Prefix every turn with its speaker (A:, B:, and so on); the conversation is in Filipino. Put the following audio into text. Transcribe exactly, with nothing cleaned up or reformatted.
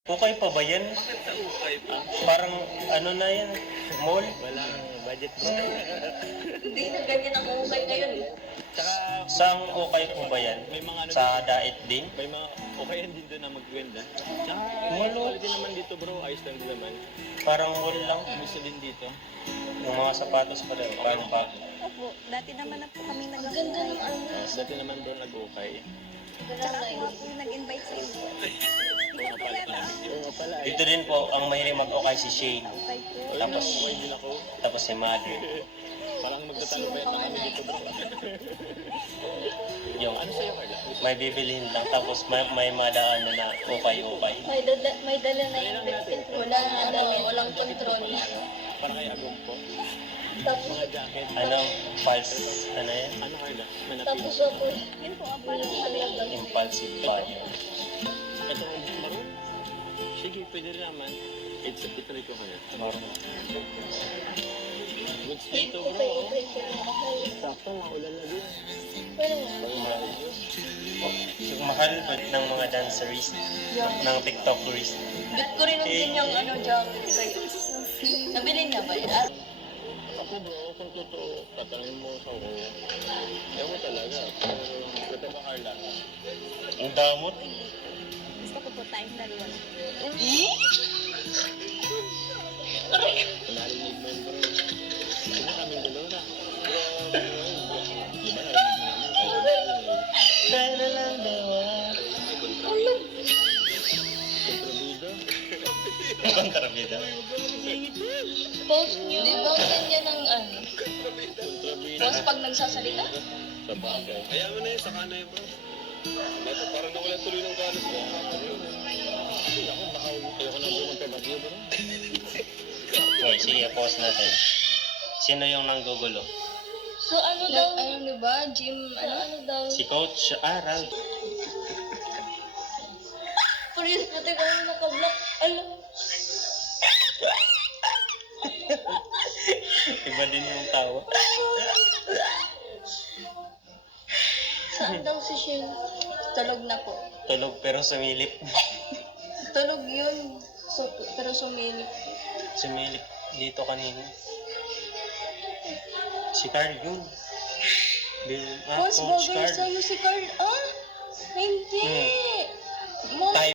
A: Okay pa ba yan?
B: Bakit sa ukay pa?
A: Parang ano na yan? Mall?
B: Walang budget bro.
C: Hindi na ganyan ang uhukay ngayon eh.
B: Tsaka
A: Saan okay po ba yan?
B: may mga ano
A: Sa Daet din?
B: may mga okay yan din doon na magkwenda. Tsaka
A: Malo.
B: quality naman dito bro, ayos lang din naman.
A: Parang mall lang.
B: Gusto din dito.
A: Yung mga sapatos pa rin. Parang pa.
D: Opo, dati naman na po kami
C: Ang ganda ng
D: nag-ukay.
C: ano.
B: Dati naman bro nag-ukay.
C: Ganda
D: Tsaka
C: na
D: ako nga po yung nag-invite sa iyo.
B: Oo nga pala. Oo nga pala. eh.
A: Dito din po, ang mahilig mag-okay si Shane.
D: Okay po.
B: Oy,
A: Tapos-
B: nag-ukay din ako.
A: Tapos si Madre.
B: Parang magtatalupet na kami dito bro.
A: Yung
B: Ano sa'yo Carla?
A: may bibilihin lang. Tapos may, may madaan na na okay-okay.
C: May dala, may dala na yung wala na ano, walang control.
B: Para kay Agong po.
C: Tapos,
B: Mga jacket.
A: Ano? False, ano yan?
B: Ano Carla? Manapin.
C: tapos ako,
D: Yun po, ang parang malabag.
A: Impulsive buyer.
B: Ito ang maroon. Sige, pwede rin naman. It's a try ko kaya.
A: Normal.
B: Goods dito bro.
C: try,
B: oh.
C: try ko na mahal.
B: Sakto, maulan na din.
C: Pero,
B: Pag mahal yun.
A: Yung mahal ba ng mga dancerist? Ng TikTokers?
C: bet ko rin ang ganyang ano, jacket sa'yo. Nabili niya ba yan?
B: Ako bro, kung totoo, tatanungin mo sa ako. Ewan ko talaga. Pero, ito ba Carla?
A: Ang damot.
D: Gusto ko po tayong dalawa.
B: Narinig mo yun bro. Sino kaming dalawa na? Bro, bro, di ba narinig mo namin?
A: Kaya lang dawa.
B: Kontrabida.
A: Kontrabida.
C: Post niyo. Di ba ganyan ang ano?
B: Kontrabida.
C: Post pag nagsasalita?
B: Sa bagay. Kaya mo na yun, saka na yun bro. Bakit parang nawala tuloy ng galos ko? Ako, baka ayoko na bro magkabagyo bro.
A: Okay, sige, pause natin. Sino yung nanggugulo?
C: So ano daw? Ano di ba? Gym, ano? Ano daw?
A: Si Coach Aral.
C: Police, pati ka na naka-block. Alam.
A: Iba din yung tawa.
C: Saan daw si Shane? Tulog na po.
A: Tulog pero sumilip.
C: Tulog yun. So, pero sumilip.
A: Sumilip dito kanina. Si Carl yun. Bill, ah,
C: Boss,
A: Coach
C: bagay
A: Carl.
C: sa'yo si Carl. Ah? Hindi.
A: Hmm.
C: Mo-
A: Tayo